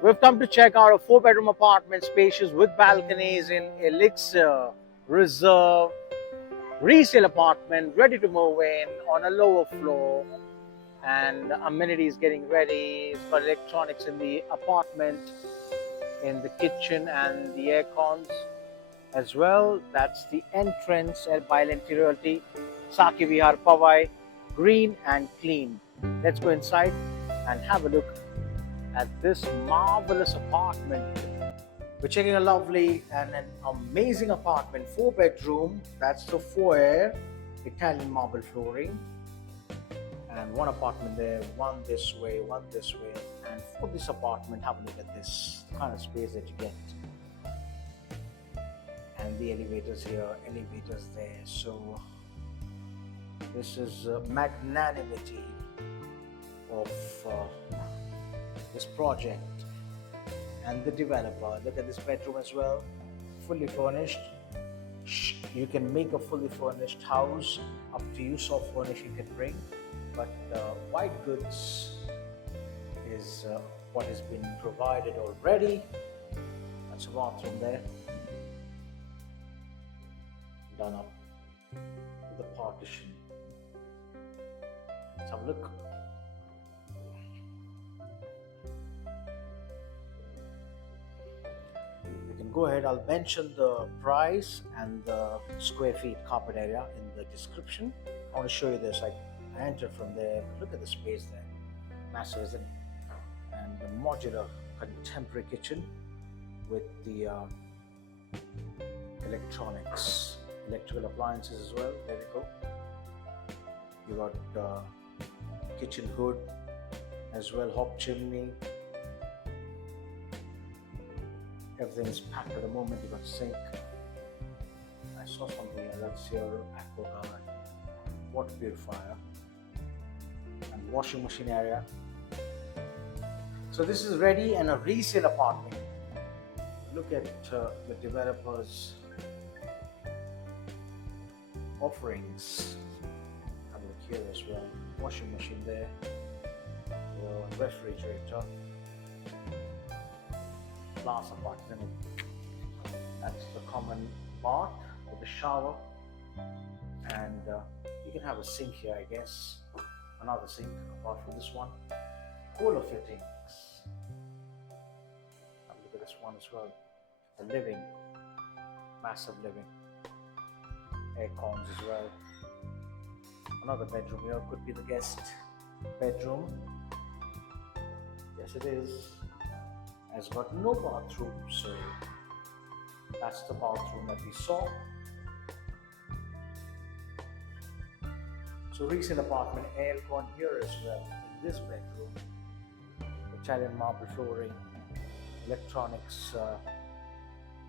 We've come to check out a 4-bedroom apartment, spacious with balconies in Elixir Reserve Resale Apartment, ready to move in on a lower floor, and amenities getting ready. It's got electronics in the apartment, in the kitchen, and the air cons as well. That's the entrance at Bailanti Realty, Saki Vihar Powai, green and clean. Let's go inside and have a look at this marvelous apartment. We're checking a lovely and an amazing apartment, 4-bedroom. That's the foyer, Italian marble flooring, and one apartment there, one this way, one this way. And for this apartment, have a look at this kind of space that you get. And the elevators here, elevators there. So this is magnanimity of this project and the developer. Look at this bedroom as well, fully furnished. You can make a fully furnished house, up to you. Soft furnish you can bring, but white goods is what has been provided already. That's a bathroom there, done up with the partition. Let's have a look. Go ahead, I'll mention the price and the square feet carpet area in the description. I want to show you this. I entered from there. Look at the space there, massive, isn't it? And the modular contemporary kitchen with the electronics, electrical appliances as well. There we go. You got kitchen hood as well, hot chimney. Everything's packed at the moment. You got sink. I saw something here. That's your aqua guard, water purifier, and washing machine area. So this is ready and a resale apartment. Look at the developers' offerings. Have a look here as well. Washing machine there. The refrigerator. Glass apartment. That's the common bath with the shower, and you can have a sink here, I guess. Another sink apart from this one. Cooler fittings. Have a look at this one as well. The living, massive living. Air cons as well. Another bedroom here, could be the guest bedroom. Yes, it is. Has got no bathroom, so that's the bathroom that we saw. So resale apartment, aircon here as well in this bedroom. Italian marble flooring, electronics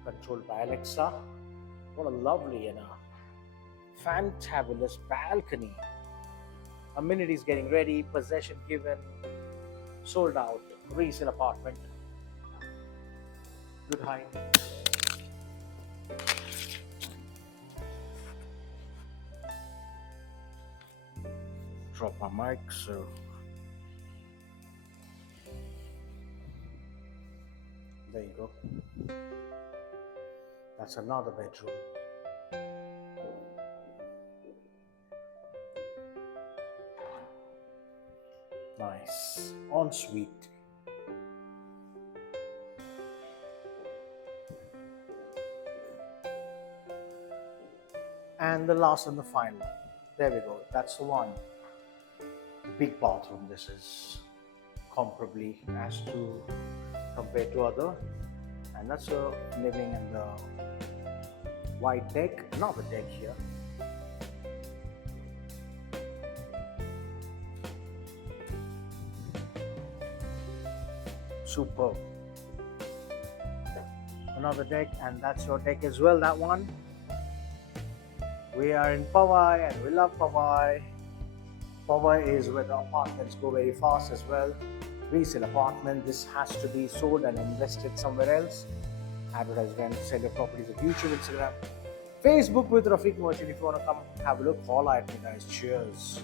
controlled by Alexa. What a lovely and a fantabulous balcony. Amenities getting ready, possession given, sold out, resale apartment. Good height. Drop my mic, so there you go. That's another bedroom. Nice. Ensuite. And the last and the final. There we go. That's the one. Big bathroom. This is comparably as to compared to other. And that's a living and the white deck. Another deck here. Superb. Another deck, and that's your deck as well, that one. We are in Powai and we love Powai. Powai is where the apartments go very fast as well. Resale apartment. This has to be sold and invested somewhere else. Advertisement, sell your properties on YouTube, Instagram, Facebook with Rafiq Merchant. If you want to come have a look, holla at me guys. Cheers.